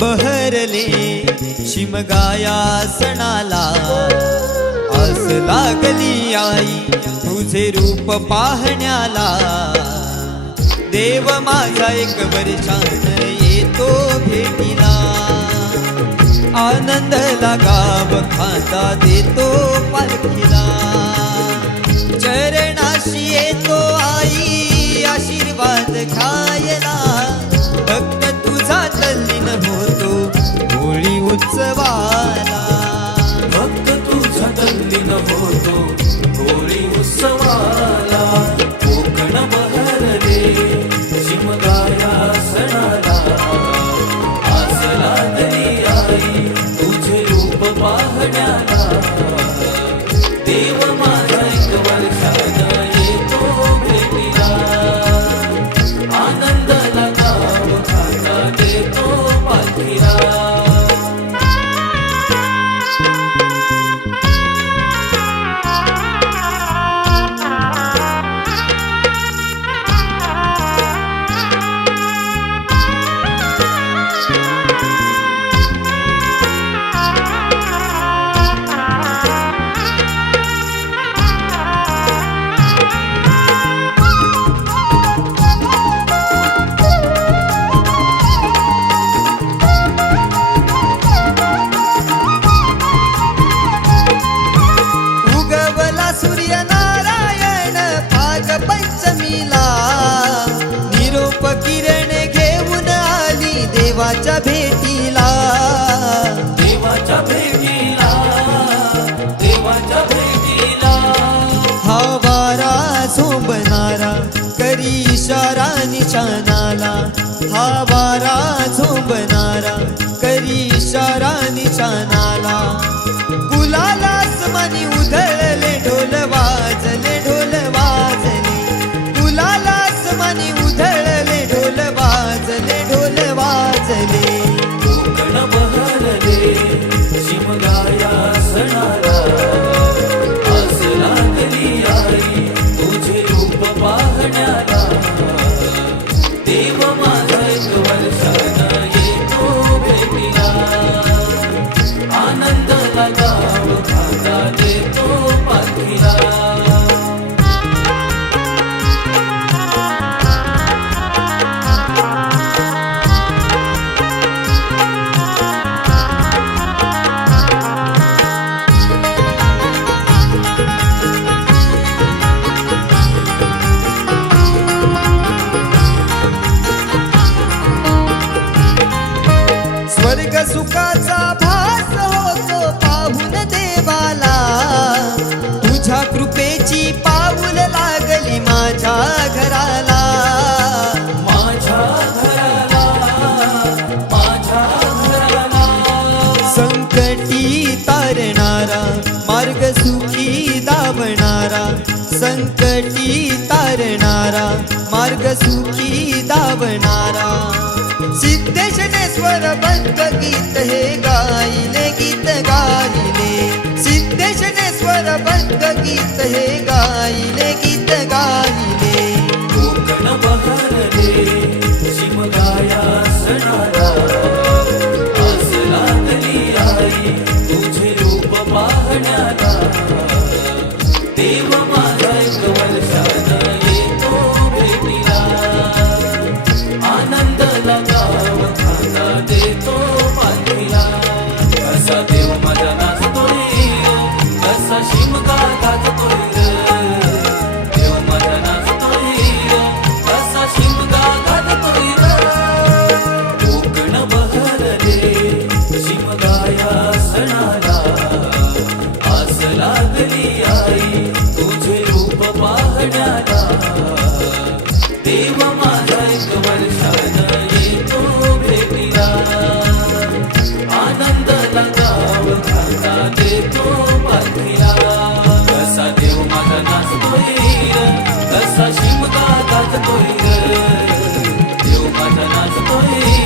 बहरले शिमगाया सणाला, आस लागली आई तुझे रूप पाहण्याला। देव माझा एक वर्षान येतो भेटीला, आनंद लागाव खाता देतो पालखीला। चरणाशी येतो आई आशीर्वाद खायला, भक्त तुझा तल्लीन होतो होळी उत्सवाला। भक्त तुझा तल्लीन होतो होळी उत्सवाला। कोकण बहरले शिमगाया सणाला, आस लागली आई तुझे रूप पाहण्याला। देव माझा एक वर्षान येतो भेटीला, आनंद लागाव खाता देतो पालखीला। सूर्यनारायण भाग पंचमीला, निरोप किरण घेऊन आली देवाच्या भेटीला। देवाच्या भेटीला, देवाच्या भेटीला। हा वारा झोंबणारा करी इशारा निशाणाला, हा वारा झोंबणारा करी इशारा निशाणाला। गुलालास मनी उधळले ढोल वाजले, ढोल वाजले। गुलालास मनी उधळले ढोल वाजले, ढोल वाजले। कोकण बहरले शिमगाया सणाला, आस लागली आई तुझे रूप पाहण्याला। देव माझा एक वर्षान येतो भेटीला, आनंद लागाव खाता देतो पालखीला। स्वर्ग सुखाचा भास होतो पाहून देवाला, तुझ्या कृपेची पाऊल लागली माझ्या घराला। माझ्या घराला, माझ्या घराला। संकटी तारणारा मार्ग सुखी दावणारा, संकटी तारणारा मार्ग सुखी दावणारा। सिद्धेशनेश्वर बंद गीत हे गायले, गीत गायले। सिद्धेशनेश्वर बंद गीत हे गायले, गीत गायले। कोकण बहरले शिमगाया सणाला, आस लागली आई तुझे रूप पाहण्याला। देव माझा एक वर्षान येतो भेटीला, आनंद लागाव खाता देतो पालखीला। कसा देव माझा नाचतोय, कसा शिमगा गाजतोय ग। देव माझा नाचतोय, कसा शिमगा गाजतोय ग। कोकण बहरले शिमगाया सणाला, आस लागली आई तुझे रूप पाहण्याला। देव माझा एक वर्षान येतो भेटीला, आनंद लागाव खाता देतो पालखीला। कसा देव माझा नाचतोय, कसा शिमगा गाजतोय ग। देव माझा नाचतोय,